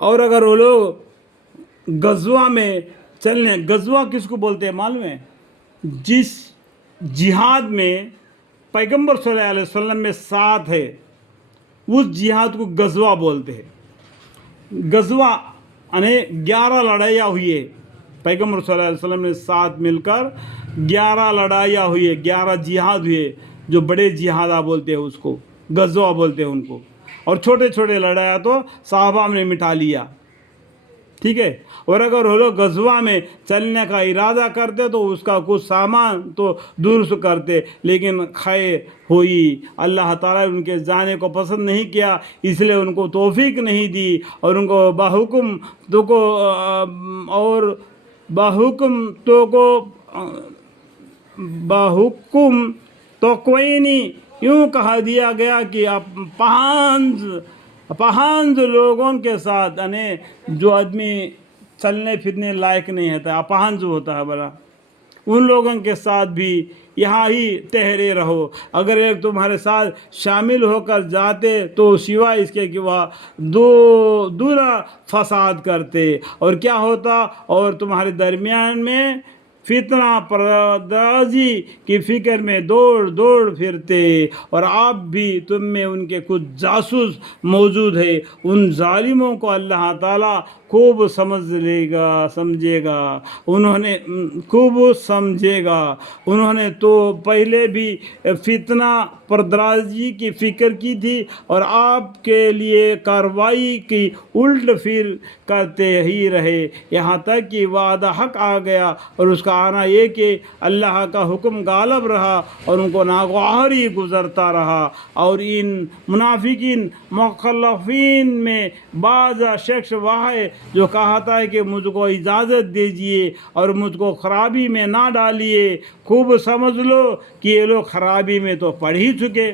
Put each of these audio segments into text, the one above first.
اور اگر وہ لوگ غزوہ میں چلنے، غزوہ کس کو بولتے ہیں معلوم ہے؟ جس جہاد میں پیغمبر صلی اللہ علیہ وسلم میں ساتھ ہے اس جہاد کو غزوہ بولتے ہیں۔ غزوہ یعنی 11 لڑائیاں ہوئی ہے، پیغمبر صلی اللہ علیہ وسلم نے ساتھ مل کر 11 لڑائیاں ہوئی ہے، 11 جہاد ہوئے، جو بڑے جہادہ بولتے ہیں اس کو غزوہ بولتے ہیں ان کو، اور چھوٹے چھوٹے لڑائیاں تو صحابہ نے مٹا لیا، ٹھیک ہے۔ اور اگر وہ لوگ غزوہ میں چلنے کا ارادہ کرتے تو اس کا کچھ سامان تو درست کرتے، لیکن خیر ہوئی، اللہ تعالیٰ نے ان کے جانے کو پسند نہیں کیا، اس لیے ان کو توفیق نہیں دی، اور ان کو بحکم تو کو اور بحکم تو کو بحکم تو کوئی نہیں، یوں کہا دیا گیا کہ اپہانج لوگوں کے ساتھ، یعنی جو آدمی چلنے پھرنے لائق نہیں ہوتا، اپہانج ہوتا ہے بڑا، ان لوگوں کے ساتھ بھی یہاں ہی ٹھہرے رہو۔ اگر ایک تمہارے ساتھ شامل ہو کر جاتے تو سوائے اس کے کہ وہ دورا فساد کرتے، اور کیا ہوتا، اور تمہارے درمیان میں فتنہ پردازی کی فکر میں دوڑ پھرتے، اور آپ بھی تم میں ان کے کچھ جاسوس موجود ہے۔ ان ظالموں کو اللہ تعالیٰ خوب سمجھے گا، انہوں نے تو پہلے بھی فتنہ پردازی کی فکر کی تھی، اور آپ کے لیے کارروائی کی الٹ پھر کرتے ہی رہے، یہاں تک کہ وعدہ حق آ گیا، اور اس کا آنا یہ کہ اللہ کا حکم غالب رہا اور ان کو ناگوار ہی گزرتا رہا۔ اور ان منافقین مخلفین میں بعض شخص وہ ہے جو کہتا ہے کہ مجھ کو اجازت دیجئے اور مجھ کو خرابی میں نہ ڈالیے۔ خوب سمجھ لو کہ یہ لوگ خرابی میں تو پڑ ہی چکے،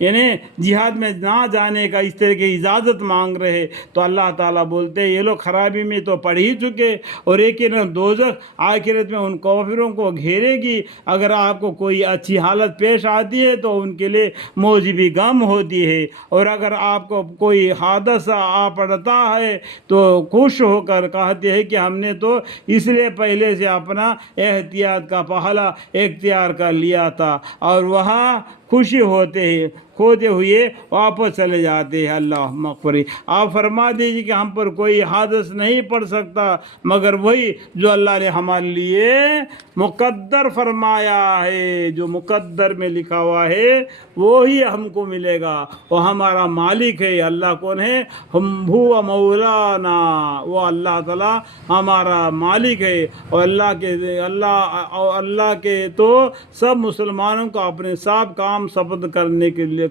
یعنی جہاد میں نہ جانے کا اس طرح کی اجازت مانگ رہے، تو اللہ تعالیٰ بولتے ہیں یہ لوگ خرابی میں تو پڑ ہی چکے، اور ایک دوزخ آخرت میں ان کافروں کو گھیرے گی۔ اگر آپ کو کوئی اچھی حالت پیش آتی ہے تو ان کے لیے موجبی غم ہوتی ہے، اور اگر آپ کو کوئی حادثہ آ پڑتا ہے تو خوش ہو کر کہتے ہیں کہ ہم نے تو اس لیے پہلے سے اپنا احتیاط کا پہلا اختیار کر لیا تھا، اور وہاں خوشی ہوتے ہوئے واپس چلے جاتے ہیں۔ اللہ مغفری، آپ فرما دیجیے کہ ہم پر کوئی حادث نہیں پڑ سکتا مگر وہی جو اللہ نے ہمارے لیے مقدر فرمایا ہے، جو مقدر میں لکھا ہوا ہے وہی ہم کو ملے گا۔ وہ ہمارا مالک ہے، اللہ کون ہے؟ ہو مولانا، وہ اللہ تعالیٰ ہمارا مالک ہے، اور اللہ کے تو سب مسلمانوں کو اپنے سب کام سپرد کرنے کے لیے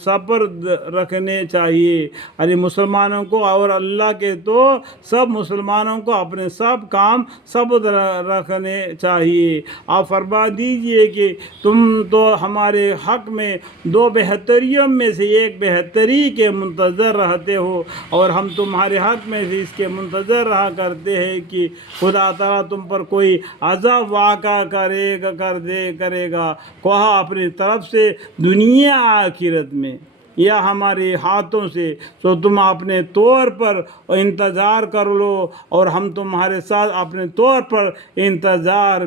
سپرد رکھنے چاہیے، یعنی مسلمانوں کو، اور اللہ کے تو سب مسلمانوں کو اپنے سب کام سپرد رکھنے چاہیے۔ آپ فرما دیجئے کہ تم تو ہمارے حق میں دو بہتریوں میں سے ایک بہتری کے منتظر رہتے ہو، اور ہم تمہارے حق میں سے اس کے منتظر رہا کرتے ہیں کہ خدا تعالیٰ تم پر کوئی عذاب واقع کرے گا، خواہ اپنی طرف سے دنیا آخرت میں یا ہمارے ہاتھوں سے، تو تم اپنے طور پر انتظار کر لو، اور ہم تمہارے ساتھ اپنے طور پر انتظار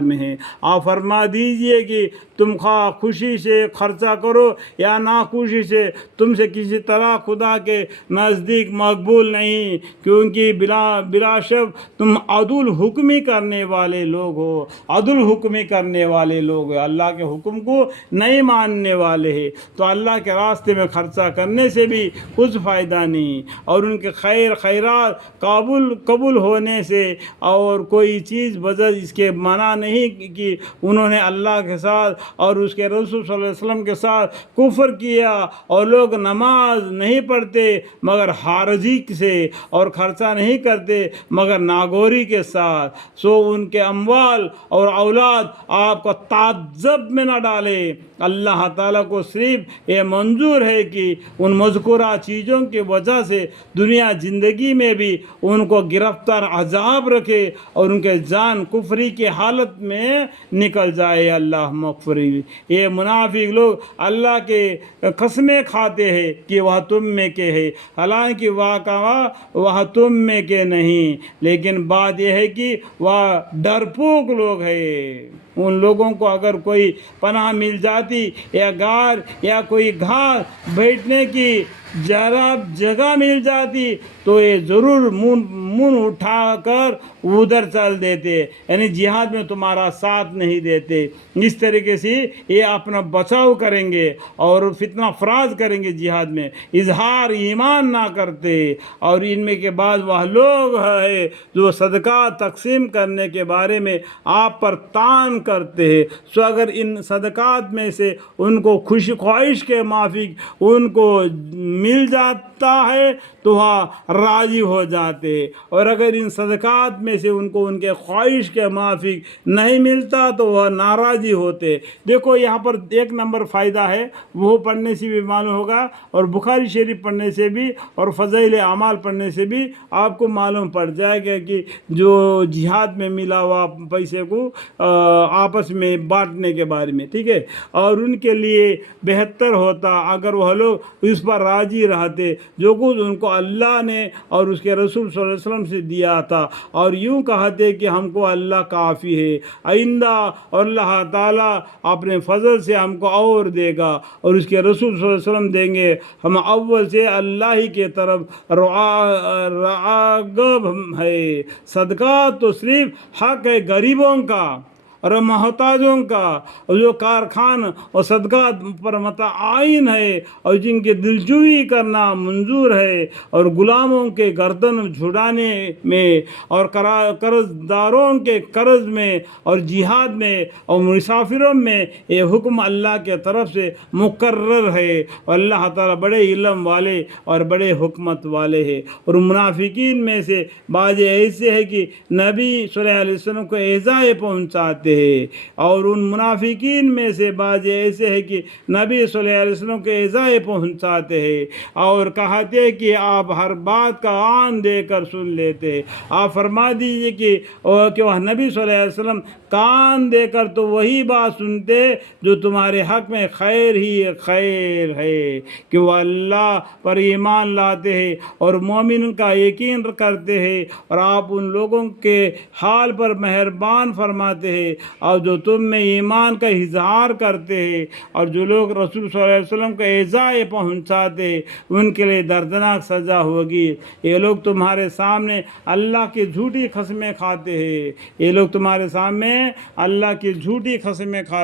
میں ہے۔ آپ فرما دیجئے کہ تم خواہ خوشی سے خرچہ کرو یا ناخوشی سے، تم سے کسی طرح خدا کے نزدیک مقبول نہیں، کیونکہ بلا شک تم عدل حکمی کرنے والے لوگ ہو، اللہ کے حکم کو نہیں ماننے والے ہیں، تو اللہ کے راستے میں خرچہ کرنے سے بھی کچھ فائدہ نہیں، اور ان کے خیرات قبول ہونے سے، اور کوئی چیز بجز اس کے منع نہیں کہ انہوں نے اللہ کے ساتھ اور اس کے رسول صلی اللہ علیہ وسلم کے ساتھ کفر کیا، اور لوگ نماز نہیں پڑھتے مگر حارجی سے، اور خرچہ نہیں کرتے مگر ناگوری کے ساتھ، سو ان کے اموال اور اولاد آپ کو تعجب میں نہ ڈالے، اللہ تعالیٰ کو صرف یہ منظور ہے کہ ان مذکورہ چیزوں کی وجہ سے دنیا زندگی میں بھی ان کو گرفتار عذاب رکھے اور ان کے جان کفری کی حالت میں نکل جائے۔ اللہ مغفری، یہ منافق لوگ اللہ کے قسمیں کھاتے ہیں کہ وہ تم میں کے ہے، حالانکہ واقعہ وہ تم میں کے نہیں، لیکن بات یہ ہے کہ وہ ڈرپوک لوگ ہیں۔ ان لوگوں کو اگر کوئی پناہ مل جاتی یا غار یا کوئی گھاس بیٹھنے کی جگہ مل جاتی تو یہ ضرور منہ اٹھا کر ادھر چل دیتے، یعنی جہاد میں تمہارا ساتھ نہیں دیتے۔ اس طریقے سے یہ اپنا بچاؤ کریں گے اور فتنہ فراز کریں گے، جہاد میں اظہار ایمان نہ کرتے۔ اور ان میں کے بعد وہ لوگ ہیں جو صدقہ تقسیم کرنے کے بارے میں آپ پر تان کرتے ہیں، سو اگر ان صدقات میں سے ان کو خواہش کے مافک ان کو مل جاتا ہے تو وہ راضی ہو جاتے، اور اگر ان صدقات میں سے ان کو ان کے خواہش کے مافک نہیں ملتا تو وہ ناراضی ہوتے۔ دیکھو یہاں پر ایک نمبر فائدہ ہے، وہ پڑھنے سے بھی معلوم ہوگا، اور بخاری شریف پڑھنے سے بھی اور فضائل اعمال پڑھنے سے بھی آپ کو معلوم پڑ جائے گا کہ جو جہاد میں ملا ہوا پیسے کو آپس میں بانٹنے کے بارے میں، ٹھیک ہے، اور ان کے لیے بہتر ہوتا اگر وہ لوگ اس پر راضی رہتے جو کچھ ان کو اللہ نے اور اس کے رسول صلی اللہ علیہ وسلم سے دیا تھا، اور یوں کہتے کہ ہم کو اللہ کافی ہے، آئندہ اور اللہ تعالیٰ اپنے فضل سے ہم کو اور دے گا اور اس کے رسول صلی اللہ علیہ وسلم دیں گے، ہم اول سے اللہ ہی کے طرف راغب ہے۔ صدقات تو صرف حق ہے غریبوں کا اور محتاجوں کا، اور جو کارخان اور صدقات پر متعین ہے اور جن کے دلجوئی کرنا منظور ہے، اور غلاموں کے گردن جھڑانے میں اور قرض داروں کے قرض میں اور جہاد میں اور مسافروں میں، یہ حکم اللہ کے طرف سے مقرر ہے، اور اللہ تعالیٰ بڑے علم والے اور بڑے حکمت والے ہیں۔ اور منافقین میں سے بعض ایسے ہیں کہ نبی صلی اللہ علیہ وسلم کو ایذائے پہنچاتے ہیں، اور ان منافقین میں سے بعض ایسے ہیں کہ نبی صلی اللہ علیہ وسلم کو ایذائے پہنچاتے ہیں اور کہتے ہیں کہ آپ ہر بات کا آن دے کر سن لیتے ہیں۔ آپ فرما دیجئے کہ وہ نبی صلی اللہ علیہ وسلم کان دے کر تو وہی بات سنتے جو تمہارے حق میں خیر ہی خیر ہے، کہ وہ اللہ پر ایمان لاتے ہیں اور مومن کا یقین کرتے ہیں، اور آپ ان لوگوں کے حال پر مہربان فرماتے ہیں، اور جو تم میں ایمان کا اظہار کرتے ہیں، اور جو لوگ رسول صلی اللہ علیہ وسلم کو ایذائے پہنچاتے ہیں ان کے لیے دردناک سزا ہوگی۔ یہ لوگ تمہارے سامنے اللہ کی جھوٹی قسمیں کھاتے ہیں، یہ لوگ تمہارے سامنے اللہ کی جھوٹی قسمیں کھاتے